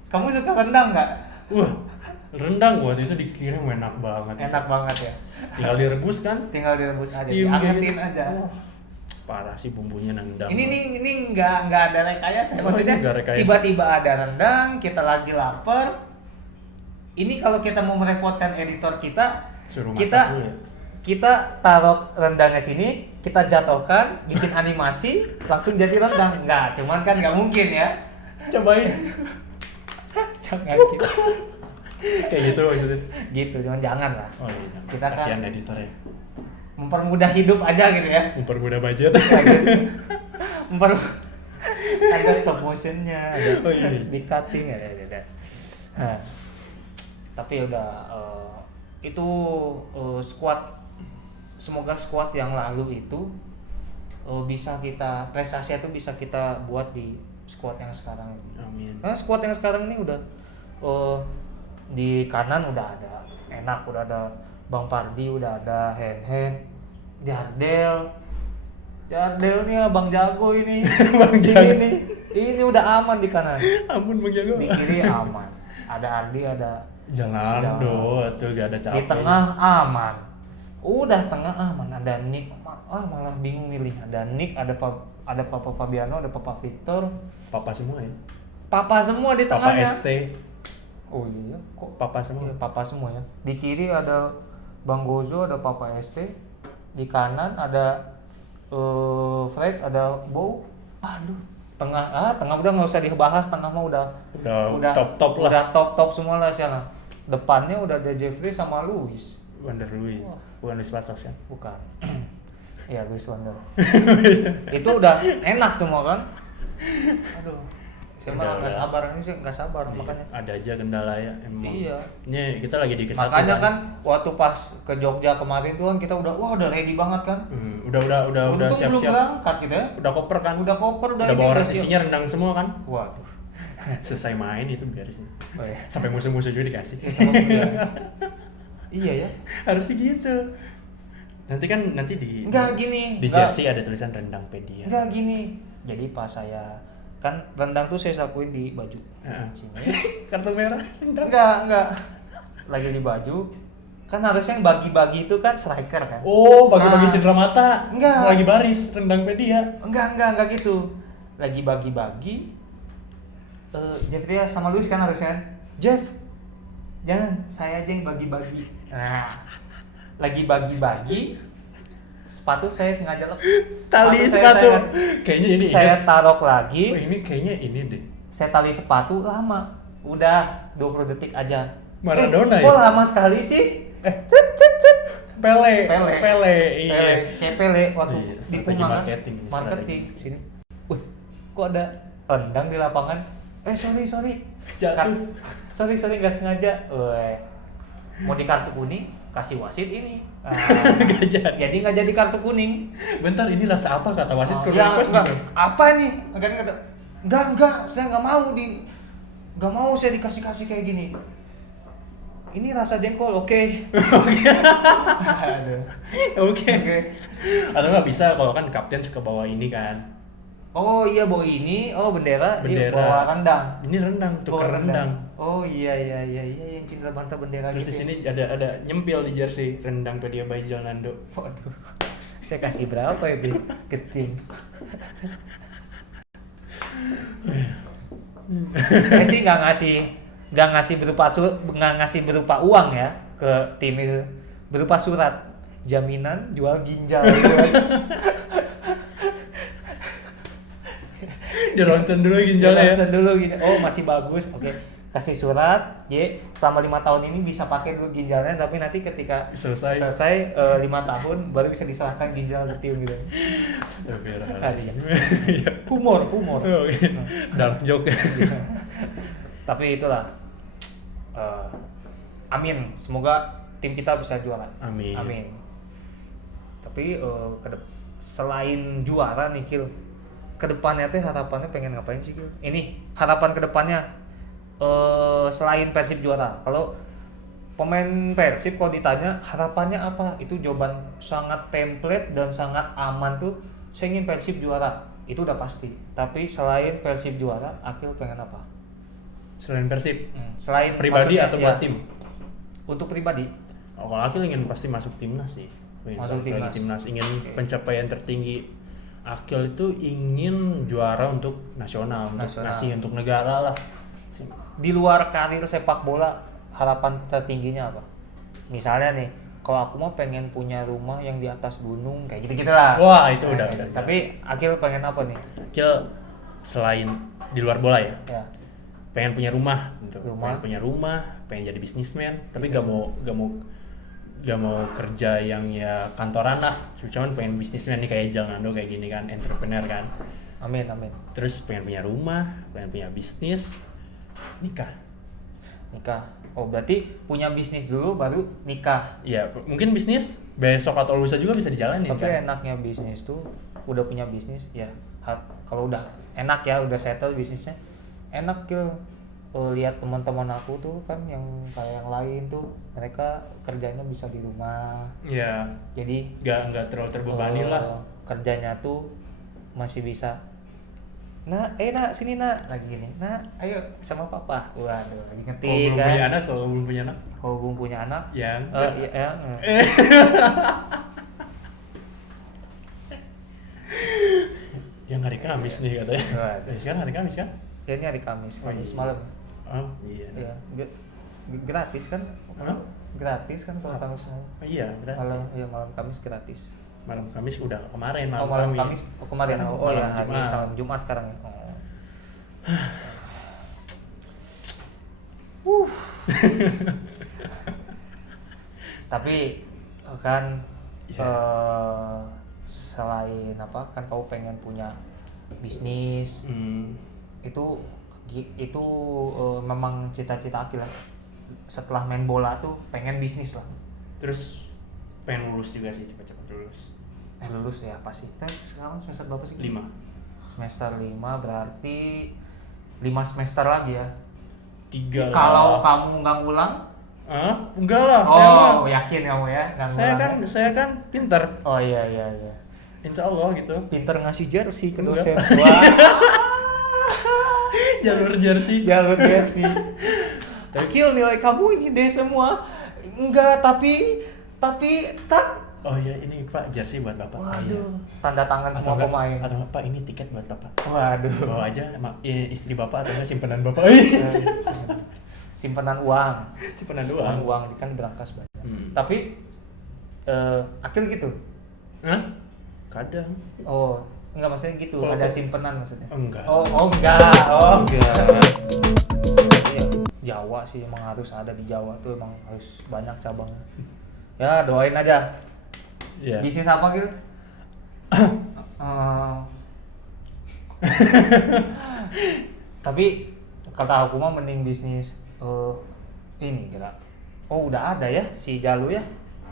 Kamu suka rendang nggak? Wah, rendang waktu itu dikirim enak banget. Enak banget ya. Tinggal direbus kan? Tinggal direbus aja, Steam diangetin gitu. aja. Wah, parah sih bumbunya nendang. Ini nggak ada rekayasa. Oh, Maksudnya nggak rekayasa. tiba-tiba ada rendang, kita lagi lapar. Ini kalau kita mau merepotkan editor kita, Suruh masak kita dulu ya. kita taruh rendangnya sini, kita jatuhkan, bikin animasi, langsung jadi rendang. Nggak, cuman kan nggak mungkin ya. Cobain. Jangan gitu. Kayak gitu maksudnya. Gitu, cuman jangan lah. Oh iya, jangan. Kita kan- Kasihan editornya. Mempermudah hidup aja gitu ya. Mempermudah budget. Kayak gitu. Ada stop motionnya, ada Oh, iya. di cutting ya. Nah, tapi udah itu squad, semoga squad yang lalu itu bisa kita prestasi itu bisa kita buat di squad yang sekarang ini. Amin. Karena squad yang sekarang ini udah di kanan udah ada enak, udah ada Bang Pardi, udah ada Hen, Jardel nih Bang Jago ini. Bang Di Jago. ini udah aman di kanan. Ampun Bang Jago. Di kiri aman. Ada Ardi, ada Jalando, tuh gak ada capek. di tengah aman. Udah tengah aman, ada Nick. Malah bingung milih. Ada Nick, ada Papa Fabiano, ada Papa Victor. Papa semua ya. Papa semua di Papa tengahnya. ST, Oh iya, kok Papa semua. iya, Papa semua ya. Di kiri ada Bang Gozo, ada Papa ST. Di kanan ada Freds, ada Bow. Aduh, tengah udah nggak usah dibahas, tengah mah udah top lah. Udah top semua lah sana. Depannya udah ada Jeffrey sama Luis. Wonder Luis. Wah. Bukan Luis Pasos kan? Bukan. Iya, Luis Wonder. Itu udah enak semua kan? Aduh. Saya malah nggak sabar, ini sih nggak sabar makanya. Ada aja kendala ya emang. Iya. Ini kita lagi di kesatuan. Makanya kan waktu pas ke Jogja kemarin tuh kan kita udah ready banget kan. Udah Untung belum siap-siap. berangkat gitu ya. Udah koper kan? Udah koper Udah ini, bawa siap. isinya rendang semua kan? Waduh. Selesai main itu beresin. Oh, iya. Sampai musuh-musuh juga dikasih. Ya, sama juga. Iya ya. Harusnya gitu. Nanti di Enggak gini. di jersey ada tulisan rendang pedia. Enggak gini. Jadi pas saya kan rendang tuh saya sakuin di baju. Heeh. Anjing. Kartu merah rendang. Enggak. Lagi di baju. Kan harusnya yang bagi-bagi itu kan striker kan. Oh, bagi-bagi Ah. cendera mata. Enggak. Lagi baris rendang pedia. Enggak gitu. Lagi bagi-bagi. Jeff dia sama Luis kan harusnya. Jeff, jangan, saya aja yang bagi-bagi. Nah, lagi bagi-bagi. Sepatu saya sengaja Tali saya- sepatu. saya- Kayaknya ini. saya taruh Oh, lagi. ini kayaknya ini deh. Saya tali sepatu lama. Udah 20 detik aja. Maradona Kok ya? lama sekali sih? Cet. Pele. Pele. Iya. Kayak Pele waktu Iya, di strategi Puma kan. marketing. Marketing sini. Wih, kok ada rendang di lapangan? sorry. Jatuh. Sorry nggak sengaja. Mau di kartu kuning kasih wasit ini. Nggak jadi. Jadi nggak jadi kartu kuning. Bentar, ini rasa apa kata wasit? Ya enggak. Apa nih? Enggak, saya nggak mau saya dikasih kayak gini. Ini rasa jengkol, oke. Aduh. Oke. Atau nggak bisa kalau kan kapten suka bawa ini kan. Oh iya bawa ini, bendera. Iya, Bendera. bawa rendang. Ini rendang, tuker Bawa rendang. Oh iya yang cinta bantah bendera Terus di gitu. sini ada nyempil di jersey rendang Pedia by Zalando. Waduh. Saya kasih berapa itu ke tim? Saya sih nggak ngasih berupa uang ya ke tim itu, berupa surat jaminan jual ginjal gitu kan. Di ronsen dulu ginjalnya ya. Ronsen dulu gitu. Oh masih bagus, oke. Kasih surat, selama 5 tahun ini bisa pakai dulu ginjalnya, tapi nanti ketika selesai 5 tahun baru bisa diserahkan ginjal ke tim gitu. Astagfirullahaladzim. Humor. Oke. Dark joke. Tapi itulah. Amin. Semoga tim kita bisa juara. Amin. Tapi selain juara nih Kil, kedepannya teh harapannya pengen ngapain sih Kil? Ini harapan kedepannya selain Persib juara. Kalau pemain Persib kalau ditanya harapannya apa, itu jawaban sangat template dan sangat aman tuh. Saya ingin Persib juara, itu udah pasti. Tapi selain Persib juara, Akil pengen apa? Selain Persib, Selain pribadi atau buat tim? Untuk pribadi. Kalau Akil ingin pasti masuk timnas sih. Masuk timnas. Ingin pencapaian tertinggi Akil itu ingin juara untuk nasional. Untuk nasi, untuk negara lah. Di luar karir sepak bola, harapan tertingginya apa? Misalnya nih, kalau aku mau pengen punya rumah yang di atas gunung kayak gitu-gitu lah. Wah, itu udah. Tapi Akil pengen apa nih? Akil selain di luar bola ya. Pengen punya rumah, pengen jadi bisnismen, tapi gak mau kerja yang ya kantoran lah, cuman pengen bisnismen nih kayak Zalando kayak gini kan, entrepreneur kan. Amin. Terus pengen punya rumah, pengen punya bisnis, nikah. Oh berarti punya bisnis dulu baru nikah. Ya mungkin bisnis besok atau lusa juga bisa dijalanin. Tapi kan? enaknya bisnis tuh udah punya bisnis ya. Kalau udah enak ya, udah settle bisnisnya, enak Kil. Lihat teman-teman aku tuh kan yang kayak yang lain tuh, mereka kerjanya bisa di rumah. Ya. Jadi nggak terlalu terbebani lah. Kerjanya tuh masih bisa. Nak, sini nak, lagi gini. Nak, ayo sama papa. Waduh, lagi ngetik kan. Kalau belum punya anak. Ya. Yang hari Kamis nih katanya. Waduh. Sekarang hari Kamis kan? Ya ini hari Kamis malam. Oh iya. Iya, gratis kan? Gratis kan kalau Kamis malam? Iya, gratis. Malam Kamis gratis. Malam Kamis udah kemarin. Malam Kamis kemarin. Ya hari malam Jumat sekarang ya. Tapi kan selain apa kan kau pengen punya bisnis, itu memang cita-cita Akil lah. Setelah main bola tuh pengen bisnis lah. Terus pengen lulus juga sih, cepat-cepat lulus. Lulus ya pasti. Sekarang semester berapa sih? 5. Semester 5 berarti 5 semester lagi ya. 3 Kalau kamu nggak ngulang? Enggak lah. Yakin kamu ya? Saya kan pintar. Oh iya. Insya Allah gitu. Pintar ngasih jersey ke dosen. Jalur jersey. Akil nilai kamu ini deh semua. Enggak, tapi Oh iya, ini Pak jersey buat Bapak. Waduh. Tanda tangan semua pemain. Atau Pak ini tiket buat Bapak. Waduh. Bawa aja istri Bapak atau enggak simpenan Bapak. Simpenan uang. Uang kan berangkas banyak. Tapi Akil gitu. Hah? Kadang. Oh, enggak maksudnya gitu. Kalo ada simpenan maksudnya. Enggak. Enggak. Iya, Jawa sih emang harus ada di Jawa tuh, emang harus banyak cabangnya. Ya, doain aja. Iya. Bisnis apa gitu? Tapi kata aku mah mending bisnis ini kira. Oh udah ada ya si Jalu ya,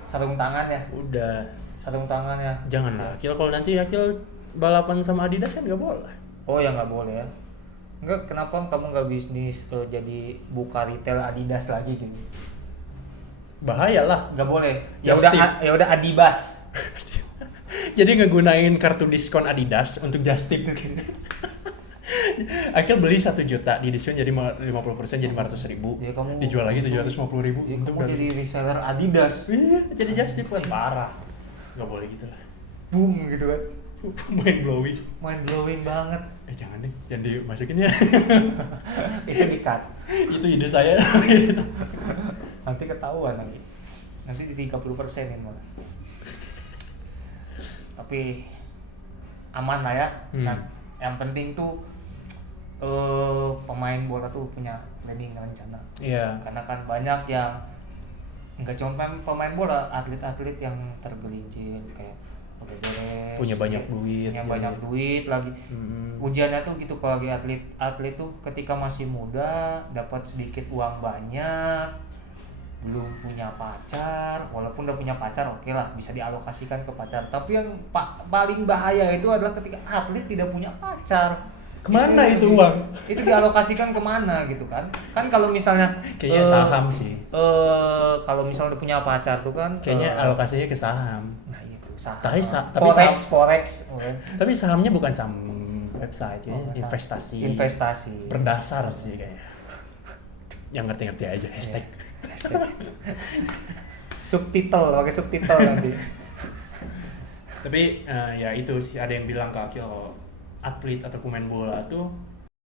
sarung tangan ya, Udah, sarung tangan ya. janganlah Akil, kalau nanti Akil balapan sama Adidas kan nggak boleh. Oh ya nggak boleh ya. Enggak, kenapa kamu nggak bisnis jadi buka retail Adidas lagi gitu? Bahaya lah. Nggak boleh. Ya Just udah, tip. ya udah Adibas. Jadi ngegunain kartu diskon Adidas untuk just tip gitu. Akil beli 1 juta, di diskon jadi 50% jadi 500.000. Ya, kamu- Dijual lagi 750.000. Ya, Untuk kamu jadi reseller Adidas. Iya, jadi just tip kan parah. Gak boleh gitu lah. Boom gitu kan. Mind blowing. Mind blowing banget. Jangan deh, jangan dimasukin ya. Itu di-cut. Itu ide saya. Nanti ketahuan lagi. Nanti di 30%-in malah. Tapi aman lah ya. Nah, yang penting tuh pemain bola tuh punya planning rencana. Iya. Karena kan banyak yang nggak cuma pemain bola, atlet-atlet yang tergelincir kayak udah beres, Punya banyak duit, punya ya. banyak duit lagi. Ujiannya tuh gitu kalau lagi atlet tuh ketika masih muda dapat sedikit uang banyak, belum punya pacar, walaupun udah punya pacar oke lah bisa dialokasikan ke pacar. Tapi yang paling bahaya itu adalah ketika atlet tidak punya pacar. Kemana itu uang? Itu dialokasikan kemana gitu kan? Kan kalau misalnya Kayaknya saham sih. Kalau misalnya udah punya pacar tuh kan Kayaknya alokasinya ke saham. nah itu saham. Tapi forex. Tapi sahamnya bukan saham website ya, Oh, saham. investasi. Investasi. Berdasar sih kayaknya. Yang ngerti-ngerti aja hashtag. Hashtag. Pakai subtitle nanti. Tapi ya itu sih, ada yang bilang ke Akil, atlet atau pemain bola tuh